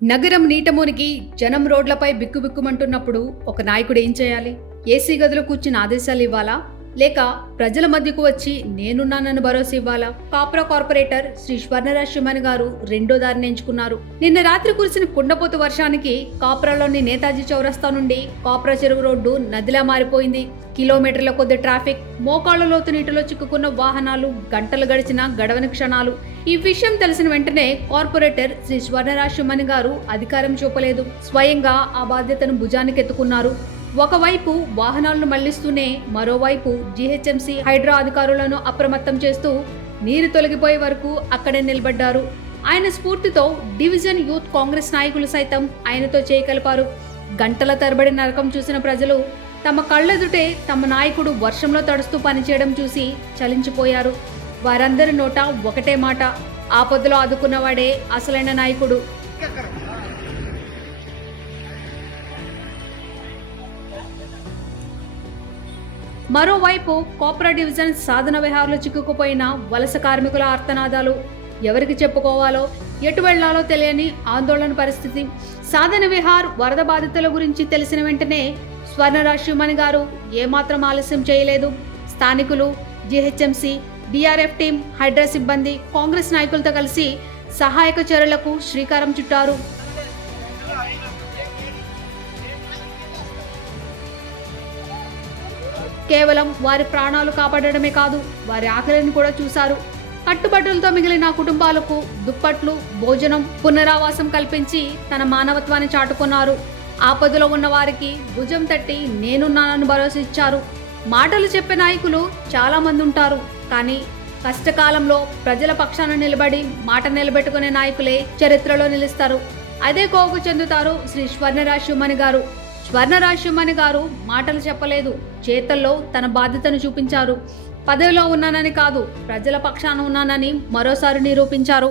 నగరం నీట మునిగి జనం రోడ్లపై బిక్కుబిక్కుమంటున్నప్పుడు ఒక నాయకుడు ఏం చేయాలి? ఏసీ గదిలో కూర్చుని ఆదేశాలు ఇవ్వాలా? లేక ప్రజల మధ్యకు వచ్చి నేనున్నానని భరోసా ఇవ్వాలా? కాప్రా కార్పొరేటర్ శ్రీ స్వర్ణరాజ్ శివమణి గారు రెండో దారిని ఎంచుకున్నారు. నిన్న రాత్రి కురిసిన కుండపోత వర్షానికి కాప్రాలోని నేతాజీ చౌరస్తా నుండి కాప్రా చెరువు రోడ్డు నదిలా మారిపోయింది. కిలోమీటర్ల కొద్ది ట్రాఫిక్, మోకాళ్ల లోతు నీటిలో చిక్కుకున్న వాహనాలు, గంటలు గడిచిన గడవని క్షణాలు. ఈ విషయం తెలిసిన వెంటనే కార్పొరేటర్ శ్రీ స్వర్ణరాజ్ శివమణి గారు అధికారం చూపలేదు, స్వయంగా ఆ బాధ్యతను భుజానికెత్తుకున్నారు. ఒకవైపు వాహనాలను మళ్లిస్తూనే మరోవైపు జీహెచ్ఎంసీ హైడ్రా అధికారులను అప్రమత్తం చేస్తూ నీరు తొలగిపోయే వరకు అక్కడే నిలబడ్డారు. ఆయన స్ఫూర్తితో డివిజన్ యూత్ కాంగ్రెస్ నాయకులు సైతం ఆయనతో చేయగలిపారు. గంటల తరబడి నరకం చూసిన ప్రజలు తమ కళ్ళెదుటే తమ నాయకుడు వర్షంలో తడుస్తూ పనిచేయడం చూసి చలించిపోయారు. వారందరి నోట ఒకటే మాట, ఆపదలో ఆదుకున్నవాడే అసలైన నాయకుడు. మరోవైపు కోప్రా డివిజన్ సాధన విహార్లో చిక్కుకుపోయిన వలస కార్మికుల ఆర్తనాదాలు. ఎవరికి చెప్పుకోవాలో, ఎటు వెళ్లాలో తెలియని ఆందోళన పరిస్థితి. సాధన విహార్ వరద బాధితుల గురించి తెలిసిన వెంటనే స్వర్ణరాజ్ శివమణి గారు ఏమాత్రం ఆలస్యం చేయలేదు. స్థానికులు, జీహెచ్ఎంసీ, డిఆర్ఎఫ్ టీం, హైడ్రా సిబ్బంది, కాంగ్రెస్ నాయకులతో కలిసి సహాయక చర్యలకు శ్రీకారం చుట్టారు. కేవలం వారి ప్రాణాలు కాపాడడమే కాదు, వారి ఆకలిని కూడా చూశారు. కట్టుబడులతో మిగిలిన కుటుంబాలకు దుప్పట్లు, భోజనం, పునరావాసం కల్పించి తన మానవత్వాన్ని చాటుకున్నారు. ఆపదలో ఉన్న వారికి భుజం తట్టి నేనున్నానని భరోసా ఇచ్చారు. మాటలు చెప్పే నాయకులు చాలా మంది ఉంటారు, కానీ కష్టకాలంలో ప్రజల పక్షాన నిలబడి మాట నిలబెట్టుకునే నాయకులే చరిత్రలో నిలుస్తారు. అదే కోవకు చెందుతారు శ్రీ స్వర్ణరాజ్ శివమణి గారు. స్వర్ణరాజ్ శివమణి గారు మాటలు చెప్పలేదు, చేతల్లో తన బాధ్యతను చూపించారు. పదవిలో ఉన్నానని కాదు, ప్రజల పక్షాన ఉన్నానని మరోసారి నిరూపించారు.